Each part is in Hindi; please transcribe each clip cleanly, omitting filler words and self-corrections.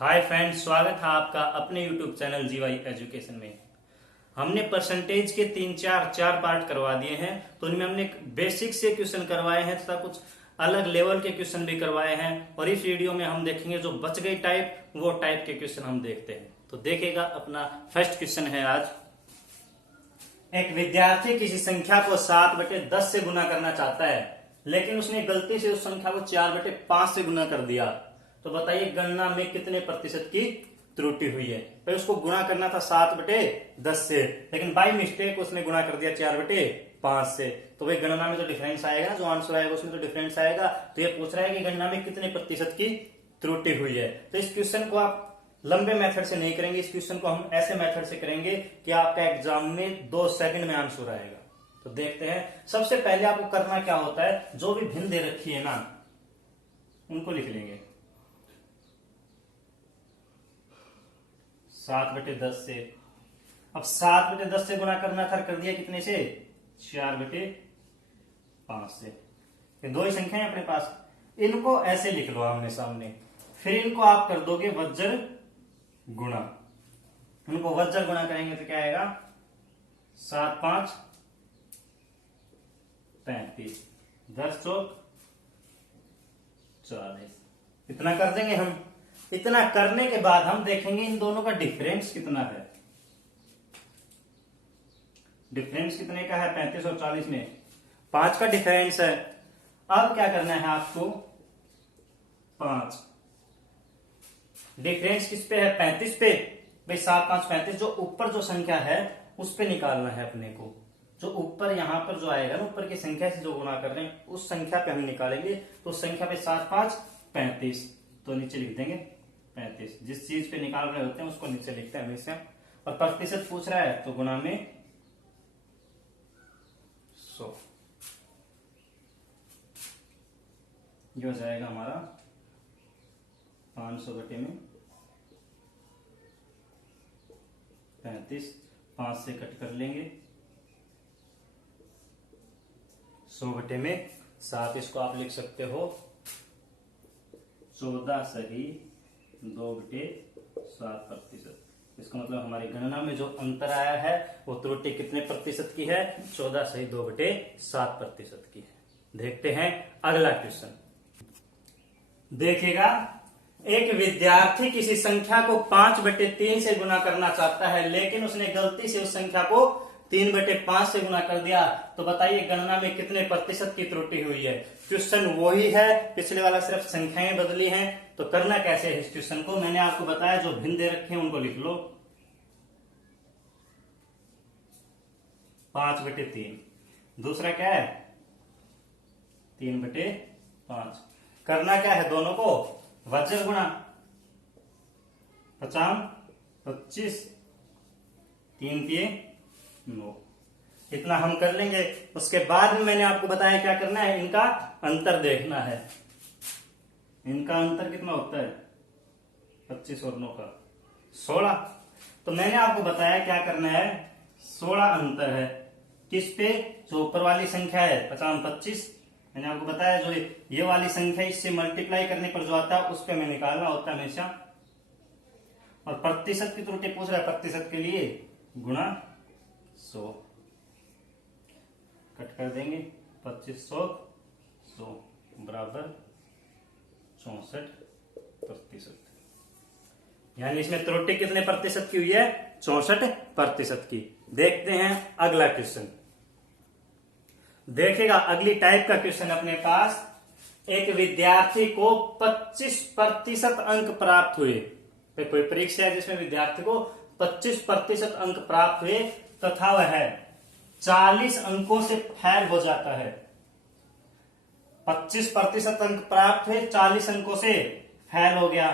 हाय फ्रेंड्स, स्वागत है आपका अपने यूट्यूब चैनल जीवाई एजुकेशन में। हमने परसेंटेज के चार पार्ट करवा दिए हैं। तो उनमें हमने बेसिक से क्वेश्चन करवाए हैं तथा कुछ अलग लेवल के क्वेश्चन भी करवाए हैं। और इस वीडियो में हम देखेंगे जो बच गई टाइप, वो टाइप के क्वेश्चन हम देखते हैं। तो देखिएगा, अपना फर्स्ट क्वेश्चन है आज। एक विद्यार्थी किसी संख्या को 7/10 से गुना करना चाहता है, लेकिन उसने गलती से उस संख्या को 4/5 से गुना कर दिया। तो बताइए गणना में कितने प्रतिशत की त्रुटि हुई है। भाई उसको गुणा करना था 7/10 से, लेकिन बाई मिस्टेक उसने गुणा कर दिया 4/5 से। तो भाई गणना में जो डिफरेंस आएगा, जो आंसर आएगा उसमें तो डिफरेंस आएगा। तो ये पूछ रहा है कि गणना में कितने प्रतिशत की त्रुटि हुई है। तो इस क्वेश्चन को आप लंबे मेथड से नहीं करेंगे, इस क्वेश्चन को हम ऐसे मेथड से करेंगे कि आपका एग्जाम में 2 सेकंड में आंसर आएगा। तो देखते हैं। सबसे पहले आपको करना क्या होता है, जो भी भिन्न दे रखी है ना, उनको लिख लेंगे 7/10 से। अब 7/10 से गुणा करना था, कर दिया कितने से, 4/5 से। ये दो ही संख्या है अपने पास, इनको ऐसे लिख लो आमने सामने। फिर इनको आप कर दोगे वज्र गुणा। इनको वज्र गुणा करेंगे तो क्या आएगा, 7×5 35, 10 चौक 40। इतना कर देंगे हम। इतना करने के बाद हम देखेंगे इन दोनों का डिफरेंस कितना है। डिफरेंस कितने का है, 35 और 40 में 5 का डिफरेंस है। अब क्या करना है आपको, 5 डिफरेंस किस पे है, 35 पे। भाई 7×5 35, जो ऊपर जो संख्या है उस पे निकालना है अपने को। जो ऊपर यहां पर जो आएगा ना, ऊपर की संख्या से जो गुणा कर रहे हैं उस संख्या पे हम निकालेंगे। तो उस संख्या पे 7×5 35, तो नीचे लिख देंगे 35। जिस चीज पे निकाल रहे होते हैं उसको नीचे लिखते हैं हमेशा। और प्रतिशत पूछ रहा है तो गुणा में 100। ये हो जाएगा हमारा 500/35। 5 से कट कर लेंगे, 100/7। इसको आप लिख सकते हो 14 सही 2/7%। इसका मतलब हमारी गणना में जो अंतर आया है वो त्रुटि कितने प्रतिशत की है, 14 सही 2/7% की है। देखते हैं अगला क्वेश्चन। देखिएगा, एक विद्यार्थी किसी संख्या को 5/3 से गुना करना चाहता है, लेकिन उसने गलती से उस संख्या को 3/5 से गुना कर दिया। तो बताइए गणना में कितने प्रतिशत की त्रुटि हुई है। क्वेश्चन वही है, पिछले वाला सिर्फ संख्याएं बदली हैं। तो करना कैसे है इस क्वेश्चन को, मैंने आपको बताया जो भिन्न दे रखे हैं उनको लिख लो। 5/3, दूसरा क्या है 3/5। करना क्या है, दोनों को वज्र गुणा, 50 25, 3×9। इतना हम कर लेंगे। उसके बाद में मैंने आपको बताया क्या करना है, इनका अंतर देखना है। इनका अंतर कितना होता है, 25 और 9 का 16। तो मैंने आपको बताया क्या करना है, 16 अंतर है किस पे, जो ऊपर वाली संख्या है 50 25। मैंने आपको बताया जो ये वाली संख्या इससे मल्टीप्लाई करने पर जो आता है उस पे हमें निकालना होता है हमेशा। और प्रतिशत की त्रुटि पूछ रहा है, प्रतिशत के लिए गुणा 100। कट कर देंगे, 2500 100 बराबर 64%। यानी इसमें त्रुटि कितने प्रतिशत की हुई है, 64% की। देखते हैं अगला क्वेश्चन। देखिएगा, अगली टाइप का क्वेश्चन अपने पास। एक विद्यार्थी को 25% अंक प्राप्त हुए। कोई परीक्षा है जिसमें विद्यार्थी को 25% अंक प्राप्त हुए तथा वह 40 अंकों से फेल हो जाता है। 25% अंक प्राप्त हुए, 40 अंकों से फेल हो गया।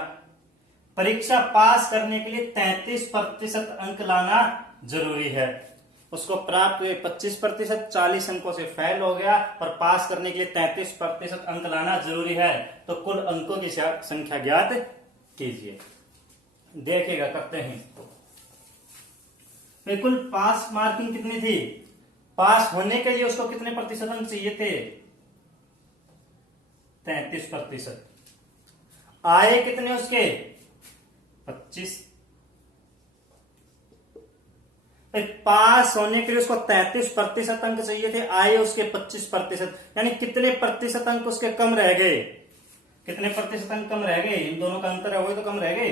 परीक्षा पास करने के लिए 33% अंक लाना जरूरी है। उसको प्राप्त हुए 25%, 40 अंकों से फेल हो गया और पास करने के लिए 33% अंक लाना जरूरी है। तो कुल अंकों की संख्या ज्ञात कीजिए। देखिएगा, करते हैं। बिल्कुल पास मार्किंग कितनी थी, पास होने के लिए उसको कितने प्रतिशत अंक चाहिए थे, 33%। आए कितने उसके 25। पास होने के लिए उसको 33% अंक चाहिए थे, आए उसके 25%, यानी कितने प्रतिशत अंक उसके कम रह गए? कितने प्रतिशत अंक कम रह गए? इन दोनों का अंतर है वही तो कम रह गए,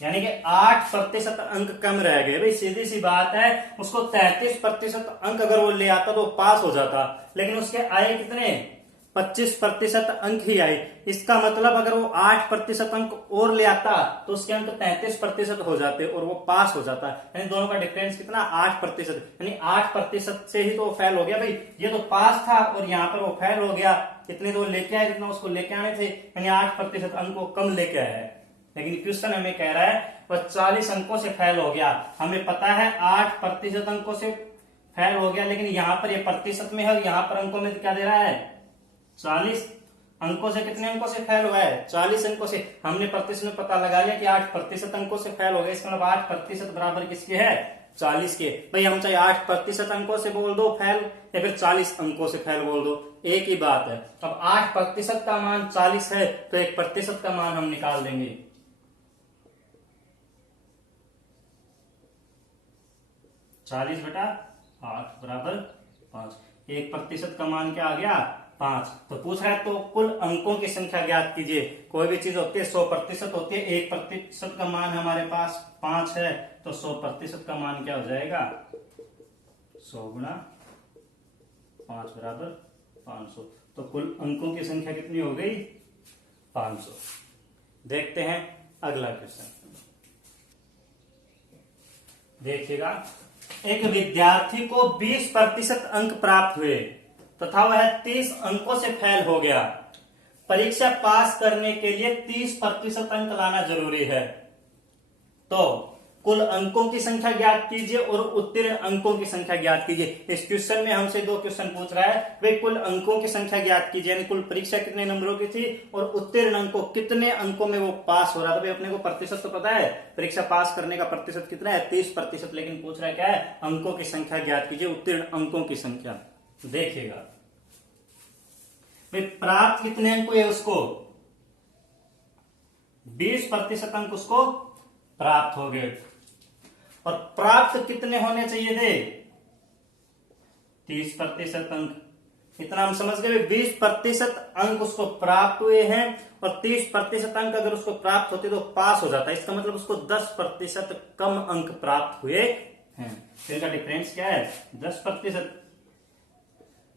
यानी कि 8% अंक कम रह गए। भाई सीधी सी बात है, उसको 33% अंक अगर वो ले आता तो पास हो जाता, लेकिन उसके आए कितने? 25% अंक ही आए। इसका मतलब अगर वो 8% अंक और ले आता तो उसके अंक 33% हो जाते और वो पास हो जाता। यानी दोनों का डिफरेंस कितना? 8%। यानी 8% से ही तो वो फेल हो गया। भाई ये तो पास था और यहाँ पर वो फेल हो गया। कितने तो लेके आए जितना उसको लेके आने थे, यानी 8% अंक को कम लेके आया है। लेकिन क्वेश्चन हमें कह रहा है वह 40 अंकों से फेल हो गया। हमें पता है 8% अंकों से फेल हो गया, लेकिन यहाँ पर ये प्रतिशत में है और यहाँ पर अंकों में क्या दे रहा है? 40 अंकों से। कितने अंकों से फेल हुआ है? 40 अंकों से। हमने प्रतिशत में पता लगा लिया कि 8% अंकों से फेल हो गए। इसका मतलब 8% बराबर किसके है? 40 के। भाई हम चाहे 8% अंकों से बोल दो फेल या फिर 40 अंकों से फेल बोल दो, एक ही बात है। अब 8% का मान 40 है तो 1% का मान हम निकाल देंगे। 40 बटा 8 बराबर 5। 1% का मान क्या आ गया? 5। तो पूछ रहा है तो कुल अंकों की संख्या ज्ञात कीजिए। कोई भी चीज होती है 100% होती है, 1% का मान हमारे पास 5 है, तो 100% का मान क्या हो जाएगा? 100 गुणा 5 बराबर 500। तो कुल अंकों की संख्या कितनी हो गई? 500। देखते हैं अगला क्वेश्चन। देखिएगा, एक विद्यार्थी को 20% अंक प्राप्त हुए तथा वह 30 अंकों से फेल हो गया। परीक्षा पास करने के लिए 30% अंक लाना जरूरी है। तो कुल अंकों की संख्या ज्ञात कीजिए और उत्तीर्ण अंकों की संख्या ज्ञात कीजिए। इस क्वेश्चन में हमसे दो क्वेश्चन पूछ रहा है। वे कुल अंकों की संख्या ज्ञात कीजिए, यानी कुल परीक्षा कितने नंबरों की थी और उत्तीर्ण अंकों कितने अंकों में वो पास हो रहा था। भाई अपने को प्रतिशत तो पता है, परीक्षा पास करने का प्रतिशत कितना है? 30%। लेकिन पूछ रहा है क्या है? अंकों की संख्या ज्ञात कीजिए, उत्तीर्ण अंकों की संख्या। देखिएगा भाई प्राप्त कितने अंक हुए उसको? 20% अंक उसको प्राप्त हो गए। और प्राप्त कितने होने चाहिए थे? 30% अंक। इतना हम समझ गए। 20% अंक उसको प्राप्त हुए हैं और 30% अंक अगर उसको प्राप्त होते तो पास हो जाता है। इसका मतलब उसको 10% कम अंक प्राप्त हुए हैं। तो इनका डिफरेंस क्या है? 10%।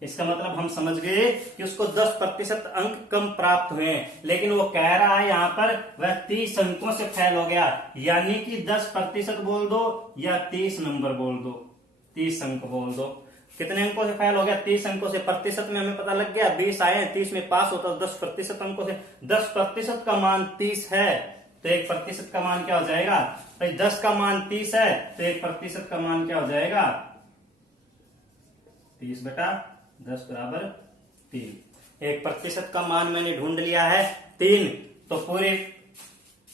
इसका मतलब हम समझ गए कि उसको 10% अंक कम प्राप्त हुए हैं, लेकिन वो कह रहा है यहां पर वह 30 अंकों से फेल हो गया। यानी कि 10% बोल दो या 30 नंबर बोल दो, 30 अंक बोल दो। कितने अंकों से फेल हो गया? 30 अंकों से। प्रतिशत में हमें पता लग गया, 20 आए हैं, 30 में पास होता है 10% अंकों से। 10% का मान 30 है तो 1% का मान क्या हो जाएगा? भाई 10 का मान 30 है तो 1% का मान क्या हो जाएगा? 30 बटा 10 बराबर 3। 1% का मान मैंने ढूंढ लिया है 3। तो पूरी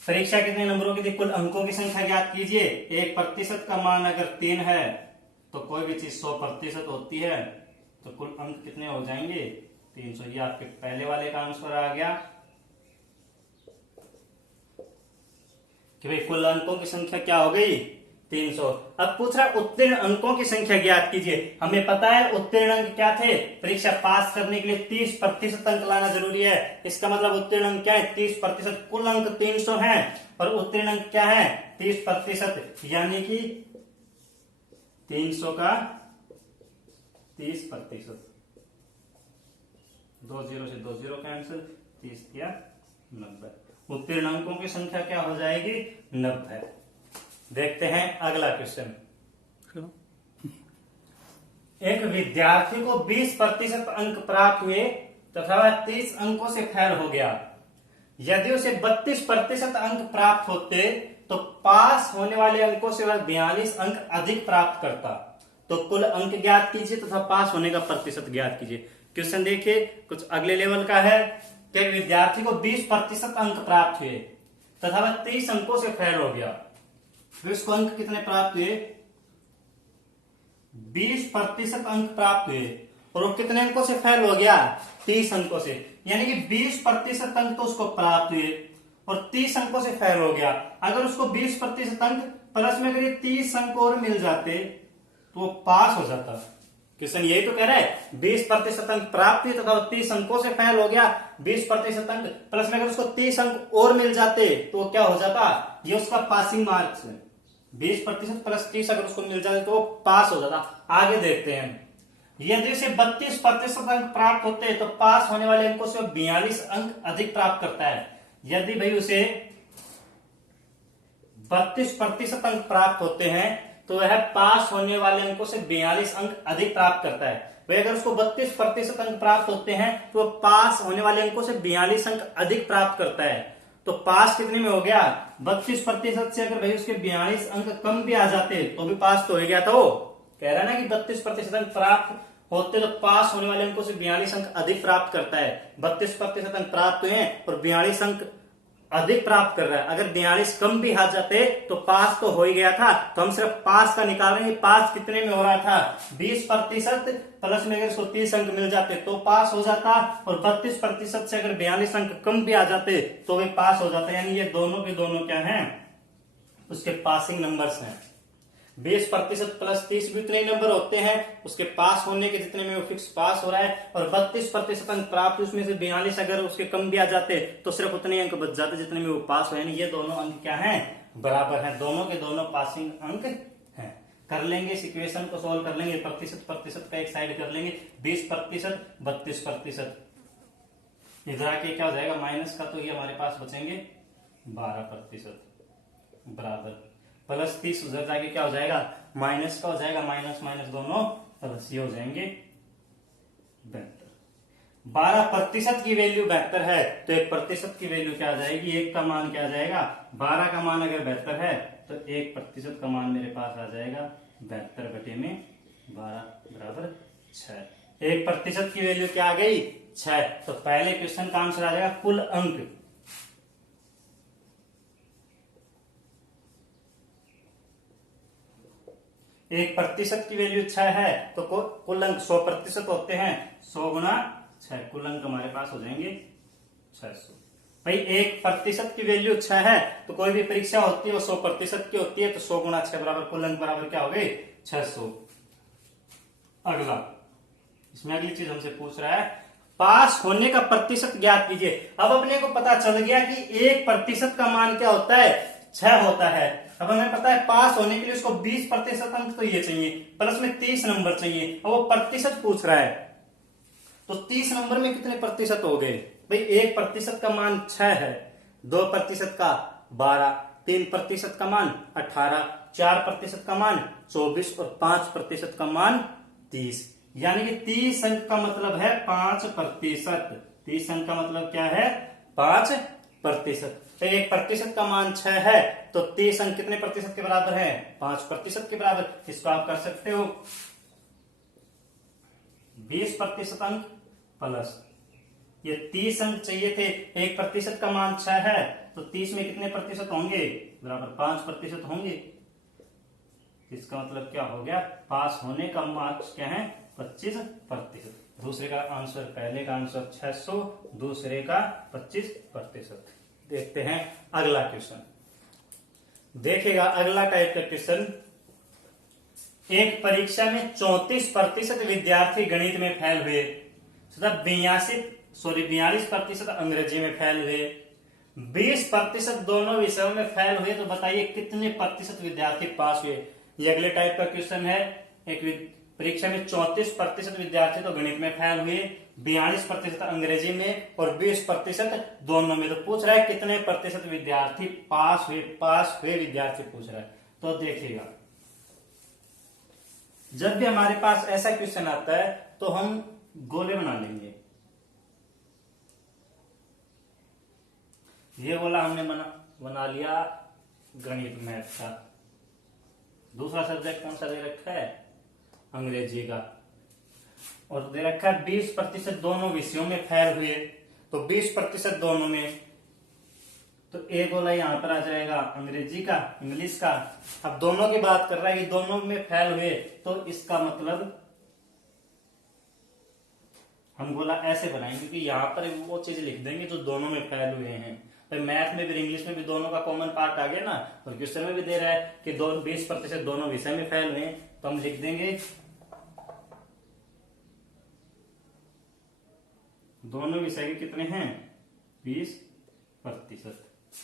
परीक्षा कितने नंबरों की थी? कुल अंकों की संख्या ज्ञात कीजिए। 1% का मान अगर 3 है तो कोई भी चीज 100% होती है तो कुल अंक कितने हो जाएंगे? 300। ये आपके पहले वाले का आंसर आ गया कि भाई कुल अंकों की संख्या क्या हो गई? 300। अब पूछ रहा उत्तीर्ण अंकों की संख्या ज्ञात कीजिए। हमें पता है उत्तीर्ण अंक क्या थे? परीक्षा पास करने के लिए 30% अंक लाना जरूरी है। इसका मतलब उत्तीर्ण अंक क्या है? 30%। कुल अंक 300 हैं और उत्तीर्ण अंक क्या है? 30%। यानी कि 300 का 30%। 2 0 से 2 0 कैंसिल, 30 किया 90। उत्तीर्ण अंकों की संख्या क्या हो जाएगी? 90। देखते हैं अगला क्वेश्चन। एक विद्यार्थी को 20% अंक प्राप्त हुए तथा वह 30 अंकों से फेल हो गया। यदि उसे 32% अंक प्राप्त होते तो पास होने वाले अंकों से वह 42 अंक अधिक प्राप्त करता। तो कुल अंक ज्ञात कीजिए तथा पास होने का प्रतिशत ज्ञात कीजिए। क्वेश्चन देखिए, कुछ अगले लेवल का है कि विद्यार्थी को 20% अंक प्राप्त हुए तथा वह 30 अंकों से फेल हो गया। तो इसको अंक कितने प्राप्त हुए? 20% अंक प्राप्त हुए और वो कितने अंकों से फेल हो गया? 30 अंकों से। यानी कि 20% अंक तो उसको प्राप्त हुए और 30 अंकों से फेल हो गया। अगर उसको 20% अंक प्लस में अगर ये 30 अंक और मिल जाते तो वो पास हो जाता। क्वेश्चन यही तो कह रहा है, 20% अंक प्राप्त हुए तथा 30 अंकों से फेल हो गया। 20% अंक प्लस में अगर उसको 30 अंक और मिल जाते तो वो क्या हो जाता, ये उसका पासिंग मार्क्स है। 20% प्लस 30 अगर उसको मिल जाते तो वो पास हो जाता। आगे देखते हैं, यदि उसे 32% अंक प्राप्त होते तो पास होने वाले अंकों से 42 अंक अधिक प्राप्त करता है। यदि भाई उसे 32% अंक प्राप्त होते हैं तो वह पास होने वाले अंकों से 42 अंक अधिक प्राप्त करता है। भाई अगर उसको 32% अंक प्राप्त होते हैं तो पास होने वाले अंकों से 42 अंक अधिक प्राप्त करता है। तो पास कितने में हो गया, 32% से अगर भाई उसके 42 अंक कम भी आ जाते तो भी पास तो हो गया था। वो कह रहा है ना कि 32% अंक प्राप्त होते तो पास होने वाले अंकों से 42 अंक अधिक प्राप्त करता है। 32% अंक प्राप्त हुए और 42 अंक अधिक प्राप्त कर रहा है। अगर 42 कम भी आ जाते तो पास तो हो ही गया था। तो हम सिर्फ पास का निकाल रहे हैं, पास कितने में हो रहा था, 20% प्लस में अगर इसको 30 अंक मिल जाते तो पास हो जाता और 32% से अगर 42 अंक कम भी आ जाते तो भी पास हो जाता। यानी ये दोनों के दोनों क्या हैं, उसके पासिंग नंबर्स हैं। 20% प्लस 30 भी उतने नंबर होते हैं उसके पास होने के जितने में वो फिक्स पास हो रहा है। और 32% अंक प्राप्त उसमें से 42 अगर उसके कम भी आ जाते तो सिर्फ उतने अंक बच जाते जितने में वो पास हो। यानी ये दोनों अंक क्या हैं, बराबर हैं। दोनों के दोनों पासिंग अंक हैं। कर लेंगे इस इक्वेशन को सोल्व कर लेंगे, प्रतिशत का एक साइड कर लेंगे। 20% 32% इधर आके क्या हो जाएगा माइनस का, तो ये हमारे पास बचेंगे 12% बराबर प्लस 30 उधर जाके क्या हो जाएगा माइनस का हो जाएगा, माइनस माइनस दोनों प्लस ये हो जाएंगे 72। 12% की वैल्यू 72 है तो 1% की वैल्यू क्या आ जाएगी, एक का मान क्या आ जाएगा, 12 का मान अगर 72 है तो 1% का मान मेरे पास आ जाएगा 72 बटे में 12 बराबर 6। 1% की वैल्यू क्या आ गई 6। तो पहले क्वेश्चन का आंसर आ जाएगा कुल अंक। 1% की वैल्यू 6 है तो कुल अंक 100% होते हैं। 100 गुना 6 कुल अंक हमारे पास हो जाएंगे 600। भाई 1% की वैल्यू 6 है तो कोई भी परीक्षा होती है वो 100% की होती है। तो 100 गुना 6 बराबर कुल अंक बराबर क्या हो गए 600। अगला, इसमें अगली चीज हमसे पूछ रहा है पास होने का प्रतिशत ज्ञात कीजिए। अब अपने को पता चल गया कि 1% का मान क्या होता है 6 होता है। अब हमें पता है पास होने के लिए उसको 20% अंक तो ये चाहिए, प्लस में 30 नंबर चाहिए। अब वो प्रतिशत पूछ रहा है तो 30 नंबर में कितने प्रतिशत हो गए भाई, 1% का मान 6 है, 2% का 12, 3% का मान 18, 4% का मान 24 और 5% का मान 30। यानी कि 30 अंक का मतलब है 5%। 30 अंक का मतलब क्या है 5%। तो 1% का मान 6 है तो 30 अंक कितने प्रतिशत के बराबर है 5% के बराबर। इसको आप कर सकते हो 20% अंक प्लस ये 30 अंक चाहिए थे, 1% का मान 6 है तो 30 में कितने प्रतिशत होंगे बराबर 5% होंगे। इसका मतलब क्या हो गया पास होने का मार्क्स क्या है 25%। दूसरे का आंसर, पहले का आंसर 600, दूसरे का 25%। देखते हैं अगला क्वेश्चन। देखिएगा अगला टाइप का क्वेश्चन, एक परीक्षा में 34% विद्यार्थी गणित में फेल हुए तथा 42% अंग्रेजी में फेल हुए, 20% दोनों विषयों में फेल हुए। तो बताइए कितने प्रतिशत विद्यार्थी पास हुए। ये अगले टाइप का क्वेश्चन है। एक परीक्षा में 34% विद्यार्थी तो गणित में फेल हुए, 42% अंग्रेजी में और 20% दोनों में। तो पूछ रहा है कितने प्रतिशत विद्यार्थी पास हुए विद्यार्थी पूछ रहा है। तो देखिएगा जब भी हमारे पास ऐसा क्वेश्चन आता है तो हम गोले बना लेंगे। ये गोला हमने बना लिया गणित मैथ का। दूसरा सब्जेक्ट कौन सा दे रखा है अंग्रेजी का, और दे रखा है 20% दोनों विषयों में फेल हुए। तो 20% दोनों में, तो एक गोला यहां पर आ जाएगा अंग्रेजी का, इंग्लिश का। अब दोनों की बात कर रहा है कि दोनों में फेल हुए तो इसका मतलब हम गोला ऐसे बनाएंगे, क्योंकि यहाँ पर वो चीज लिख देंगे जो दोनों में फैल हुए हैं। भाई मैथ में भी इंग्लिश में भी दोनों का कॉमन पार्ट आ गया ना, और क्वेश्चन में भी दे रहा है कि 20% दोनों विषय में फैल हुए हैं, तो हम लिख देंगे दोनों विषय के कितने हैं 20%।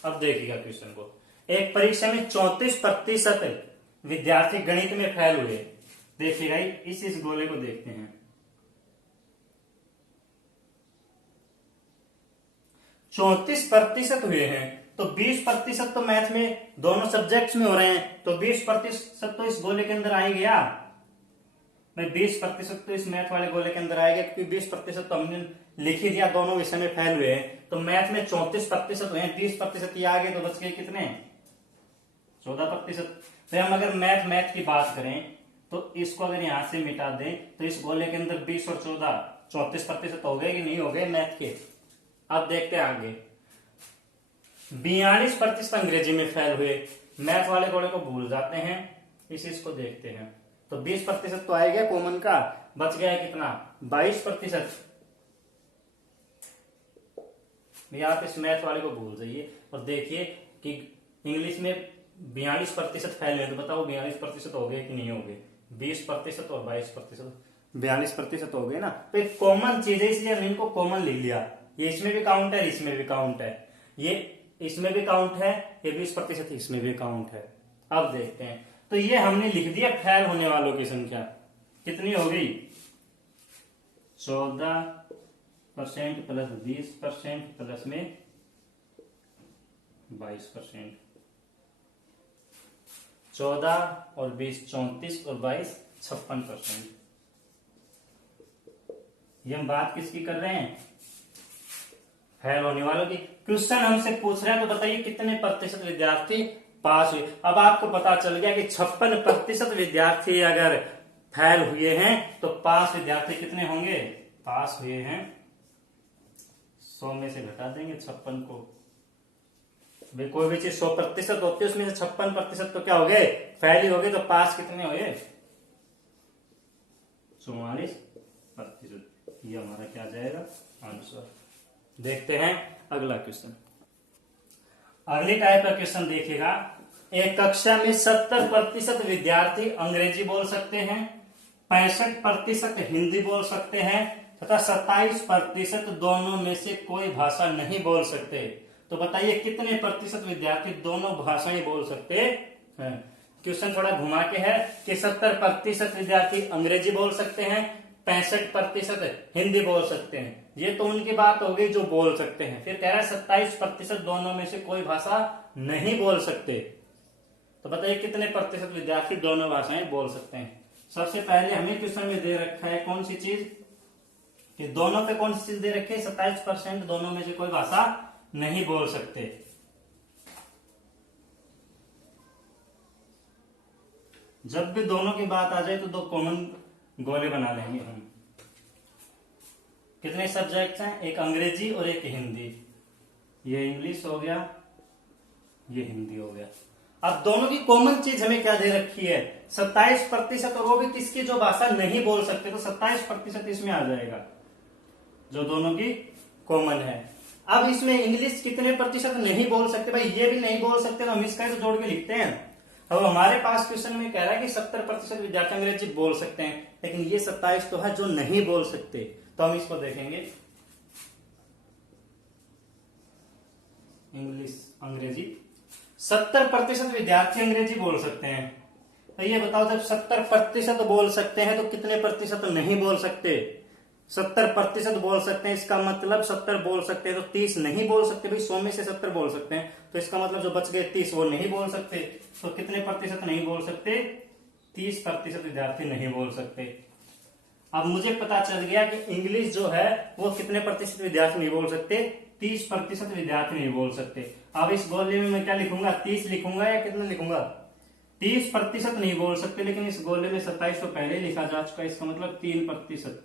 अब देखिएगा क्वेश्चन को, एक परीक्षा में 34% विद्यार्थी गणित में फेल हुए। देखिएगा इस गोले को देखते हैं, 34% हुए हैं, तो 20% तो मैथ में दोनों सब्जेक्ट्स में हो रहे हैं, तो 20% तो इस गोले के अंदर आ ही गया। मैं 20% तो इस मैथ वाले गोले के अंदर आएगा, क्योंकि 20% तो हमने लिख ही दिया दोनों विषय में फेल हुए हैं। तो मैथ में 34% हुए हैं, 20% ये आ गए, तो बच गए कितने 14%। तो हम अगर मैथ की बात करें तो इसको अगर यहां से मिटा दें तो इस गोले के अंदर 20 और 14 34% हो गए कि नहीं हो गए मैथ के। अब देखते हैं आगे, 42% अंग्रेजी में फेल हुए। मैथ वाले गोले को भूल जाते हैं, इसको देखते हैं। तो 20% तो आएगा कॉमन का, बच गया है कितना 22%। आप इस मैथ वाले को भूल जाइए और देखिए कि इंग्लिश में 42% फेल हुए, तो बताओ 42% हो गए कि नहीं हो गए। 20% और 22%, 42% हो गए ना। तो एक कॉमन चीज है, इसलिए हमने इनको कॉमन लिख लिया। ये इसमें भी काउंट है, इसमें भी काउंट है, ये इसमें भी काउंट है, ये 20% इसमें भी काउंट है। अब देखते हैं, तो ये हमने लिख दिया फेल होने वालों की संख्या कितनी हो गई 14% प्लस 20% प्लस में 22%। 14 और 20 34 और 22 56%। ये हम बात किसकी कर रहे हैं, फेल होने वालों की। क्वेश्चन हमसे पूछ रहे हैं तो बताइए कितने प्रतिशत विद्यार्थी पास हुए। अब आपको पता चल गया कि 56% विद्यार्थी अगर फेल हुए हैं तो पास विद्यार्थी कितने होंगे, पास हुए हैं 100 में से घटा देंगे 56 को। भाई कोई भी चीज 100% होती है, उसमें से 56% तो क्या हो गए फेल ही हो गए, तो पास कितने हो गए 44%। ये हमारा क्या आ जाएगा आंसर। देखते हैं अगला क्वेश्चन। अगली टाइप का क्वेश्चन देखिएगा, एक कक्षा में 70% विद्यार्थी अंग्रेजी बोल सकते हैं, 65% हिंदी बोल सकते हैं तथा 27% दोनों में से कोई भाषा नहीं बोल सकते। तो बताइए कितने प्रतिशत विद्यार्थी दोनों भाषाएं बोल सकते हैं। क्वेश्चन थोड़ा घुमा के है कि 70% विद्यार्थी अंग्रेजी बोल सकते हैं, 65% हिंदी बोल सकते हैं। ये तो उनकी बात हो गई जो बोल सकते हैं। फिर कह रहा है 27% दोनों में से कोई भाषा नहीं बोल सकते। तो बताइए कितने प्रतिशत विद्यार्थी दोनों भाषाएं बोल सकते हैं। सबसे पहले हमें क्वेश्चन में दे रखा है कौन सी चीज, कि दोनों पे कौन सी चीज दे रखी है 27% दोनों में से कोई भाषा नहीं बोल सकते। जब भी दोनों की बात आ जाए तो दो कॉमन गोले बना लेंगे हम। कितने सब्जेक्ट्स हैं, एक अंग्रेजी और एक हिंदी। ये इंग्लिश हो गया, ये हिंदी हो गया। अब दोनों की कॉमन चीज हमें क्या दे रखी है 27%, और वो भी किसकी जो भाषा नहीं बोल सकते, तो 27% इसमें आ जाएगा जो दोनों की कॉमन है। अब इसमें इंग्लिश कितने प्रतिशत नहीं बोल सकते, भाई ये भी नहीं बोल सकते, तो हम इसका तो जोड़ के लिखते हैं। अब हमारे पास क्वेश्चन में कह रहा है कि 70% विद्यार्थी अंग्रेजी बोल सकते हैं, लेकिन ये 27 तो है जो नहीं बोल सकते। तो हम इसको देखेंगे, इंग्लिश अंग्रेजी 70% विद्यार्थी अंग्रेजी बोल सकते हैं। तो ये बताओ जब 70% बोल सकते हैं तो कितने प्रतिशत नहीं बोल सकते। 70% बोल सकते हैं, इसका मतलब 70 बोल सकते हैं, तो 30 नहीं बोल सकते। भाई 100 में से 70 बोल सकते हैं, तो इसका मतलब जो बच गए 30 वो नहीं बोल सकते। तो कितने प्रतिशत नहीं बोल सकते 30% विद्यार्थी नहीं बोल सकते। अब मुझे पता चल गया कि इंग्लिश जो है वो कितने प्रतिशत विद्यार्थी नहीं बोल सकते, 30% विद्यार्थी नहीं बोल सकते। अब इस गोले में मैं क्या लिखूंगा 30 लिखूंगा या कितना लिखूंगा 30% नहीं बोल सकते, लेकिन इस गोले में 27 तो पहले लिखा जा चुका है, इसका मतलब 3%।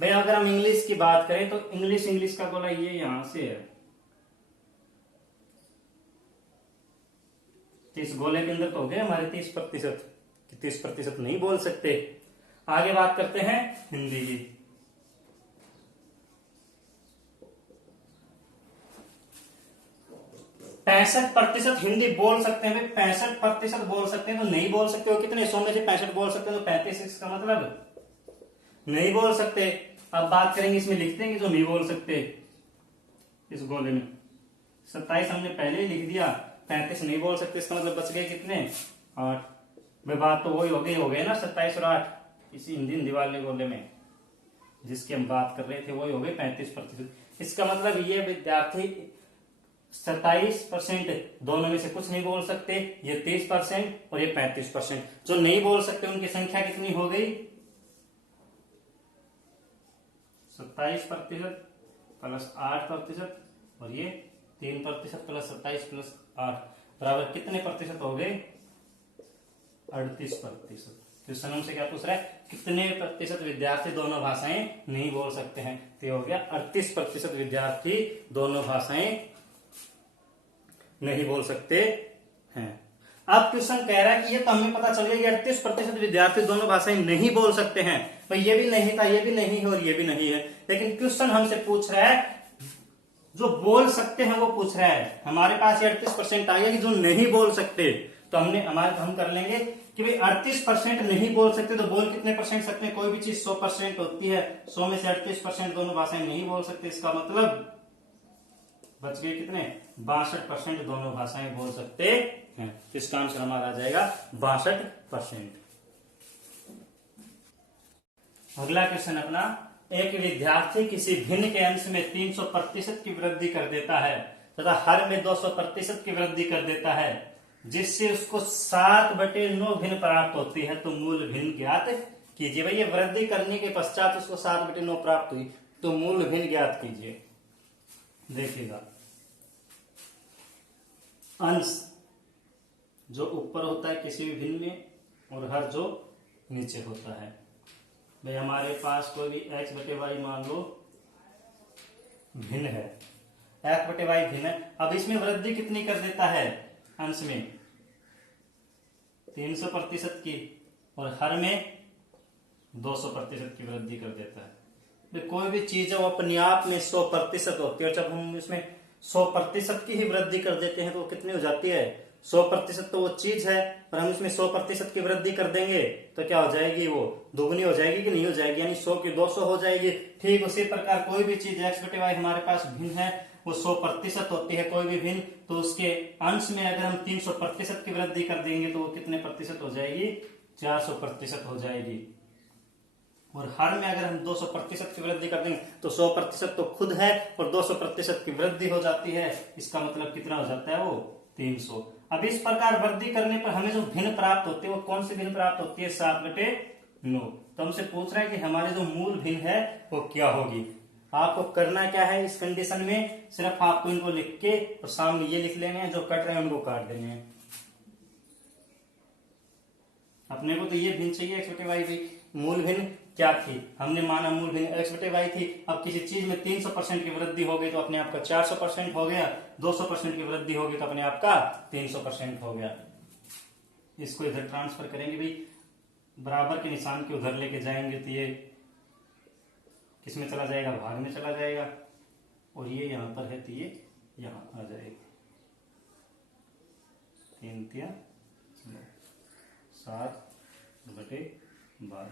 भाई अगर हम इंग्लिश की बात करें तो इंग्लिश का गोला ये यहां से है, तो इस गोले के अंदर तो हो गए हमारे 30%, 30% नहीं बोल सकते। आगे बात करते हैं हिंदी की। 65% हिंदी बोल सकते हैं, 65% बोल सकते हैं, तो नहीं बोल सकते हो कितने, 100 में से 65 बोल सकते हैं तो 35, इसका मतलब नहीं बोल सकते। अब बात करेंगे इसमें लिखते हैं कि जो नहीं बोल सकते इस गोले में, 27 हमने पहले ही लिख दिया, 35 नहीं बोल सकते, इसका मतलब बच गए कितने, 8। भाई बात तो वही हो गई ना, 27 और 8, इसी हिंदी वाले गोले में जिसकी हम बात कर रहे थे वही हो गए 35%। इसका मतलब ये विद्यार्थी 27% दोनों में से कुछ नहीं बोल सकते, ये 30% और ये 35%। जो नहीं बोल सकते उनकी संख्या कितनी हो गई, 27% प्लस 8% और ये 3% प्लस 27 प्लस 8 बराबर कितने प्रतिशत हो गए, 38%। क्वेश्चन हमसे क्या पूछ रहा है, कितने प्रतिशत विद्यार्थी दोनों भाषाएं नहीं बोल सकते हैं, तो ये हो गया 38% विद्यार्थी दोनों भाषाएं नहीं बोल सकते हैं। अब क्वेश्चन कह रहा है कि ये तो हमें पता चल गया कि 38% विद्यार्थी दोनों भाषाएं नहीं बोल सकते हैं, तो ये भी नहीं था, ये भी नहीं है और ये भी नहीं है, लेकिन क्वेश्चन हमसे पूछ रहा है जो बोल सकते हैं वो पूछ रहा है। हमारे पास ये 38% आ गया कि जो नहीं बोल सकते, तो हम कर लेंगे कि भाई 38% नहीं बोल सकते, तो बोल कितने परसेंट सकते हैं, कोई भी चीज 100% होती है, 100 में से 38% दोनों भाषाएं नहीं बोल सकते, इसका मतलब बच गए कितने, 62% दोनों भाषाएं बोल सकते हैं। इसका आंसर हमारा आ जाएगा 62%। अगला क्वेश्चन अपना, एक विद्यार्थी किसी भिन्न के अंश में 300% की वृद्धि कर देता है तथा हर में 200% की वृद्धि कर देता है, जिससे उसको 7/9 भिन्न प्राप्त होती है, तो मूल भिन्न ज्ञात कीजिए। भाई ये वृद्धि करने के पश्चात उसको 7/9 प्राप्त हुई, तो मूल भिन्न ज्ञात कीजिए। देखिएगा, अंश जो ऊपर होता है किसी भी भिन्न में और हर जो नीचे होता है। भाई हमारे पास कोई भी x/y मान लो भिन्न है, x/y भिन्न है। अब इसमें वृद्धि कितनी कर देता है, अंश में 300% की और हर में 200% की वृद्धि कर देता है। कोई भी चीज है वो अपने आप में 100% होती है, और जब हम इसमें 100% की ही वृद्धि कर देते हैं तो वो कितनी हो जाती है, 100% तो वो चीज है, और हम इसमें 100% की वृद्धि कर देंगे तो क्या हो जाएगी, वो दुगनी हो जाएगी कि नहीं हो जाएगी, यानी 100 की 200 हो जाएगी। ठीक उसी प्रकार कोई भी चीज x/y हमारे पास भिन्न है, वो 100% होती है कोई भी भिन्न, तो उसके अंश में अगर हम 300% की वृद्धि कर देंगे तो वो कितने प्रतिशत हो जाएगी, 400% हो जाएगी। और हर में अगर हम 200% की वृद्धि कर देंगे तो 100% तो खुद है और 200% की वृद्धि हो जाती है, इसका मतलब कितना हो जाता है, वो 300। अब इस प्रकार वृद्धि करने पर हमें जो भिन्न प्राप्त होती है वो कौन सी भिन्न प्राप्त होती है, 7/9। तो हमसे पूछ रहा है कि हमारी जो मूल भिन्न है वो क्या होगी। आपको करना क्या है इस कंडीशन में, सिर्फ आपको इनको लिख के और सामने ये लिख लेने हैं, जो कट रहे हैं उनको काट देने हैं। अपने को तो ये भिन्न चाहिए x/y भी, मूल भिन्न क्या थी, हमने माना मूल भिन्न x/y थी। अब किसी चीज में 300% की वृद्धि हो गई तो अपने आप का 400% हो गया, 200% की वृद्धि होगी तो अपने आप का 300% हो गया। इसको इधर ट्रांसफर करेंगे भाई, बराबर के निशान के उधर लेके जाएंगे तो ये किसमें चला जाएगा, भाग में चला जाएगा, और ये यहां पर है तो ये यहां आ जाएगा, 3×3 7/12,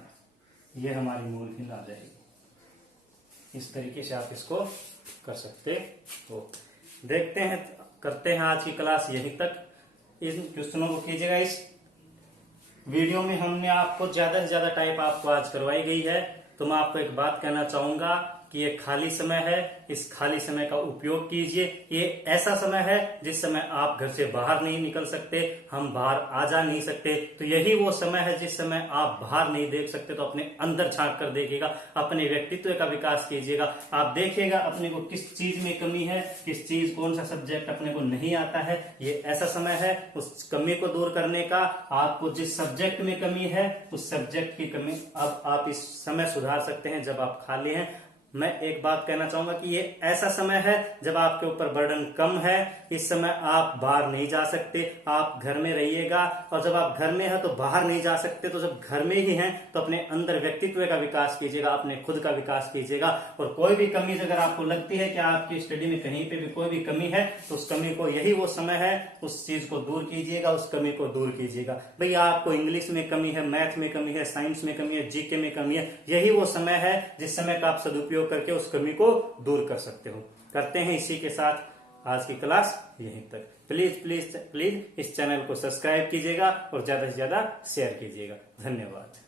ये हमारी मूल भिन्न आ जाएगी। इस तरीके से आप इसको कर सकते हो। देखते हैं, करते हैं आज की क्लास यहीं तक। इन क्वेश्चनों को कीजिएगा। इस वीडियो में हमने आपको ज्यादा से ज्यादा टाइप आपको आज करवाई गई है, तो मैं आपको एक बात कहना चाहूंगा कि ये खाली समय है, इस खाली समय का उपयोग कीजिए। ये ऐसा समय है जिस समय आप घर से बाहर नहीं निकल सकते, हम बाहर आ जा नहीं सकते, तो यही वो समय है जिस समय आप बाहर नहीं देख सकते, तो अपने अंदर झांक कर देखिएगा, अपने व्यक्तित्व का विकास कीजिएगा। आप देखिएगा अपने को किस चीज में कमी है, किस चीज, कौन सा सब्जेक्ट अपने को नहीं आता है। ये ऐसा समय है उस कमी को दूर करने का। आपको जिस सब्जेक्ट में कमी है उस सब्जेक्ट की कमी अब आप इस समय सुधार सकते हैं जब आप खाली हैं। मैं एक बात कहना चाहूंगा कि ये ऐसा समय है जब आपके ऊपर बर्डन कम है। इस समय आप बाहर नहीं जा सकते, आप घर में रहिएगा। और जब आप घर में हैं तो बाहर नहीं जा सकते, तो जब घर में ही हैं तो अपने अंदर व्यक्तित्व का विकास कीजिएगा, अपने खुद का विकास कीजिएगा। और कोई भी कमी अगर आपको लगती है कि आपकी स्टडी में कहीं पे भी कोई भी कमी है, तो उस कमी को, यही वो समय है, उस चीज को दूर कीजिएगा, उस कमी को दूर कीजिएगा। भैया आपको इंग्लिश में कमी है, मैथ में कमी है, साइंस में कमी है, जीके में कमी है, यही वो समय है जिस समय का आप सदुपयोग करके उस कमी को दूर कर सकते हो। करते हैं इसी के साथ आज की क्लास यहीं तक। प्लीज प्लीज प्लीज इस चैनल को सब्सक्राइब कीजिएगा और ज्यादा से ज्यादा शेयर कीजिएगा। धन्यवाद।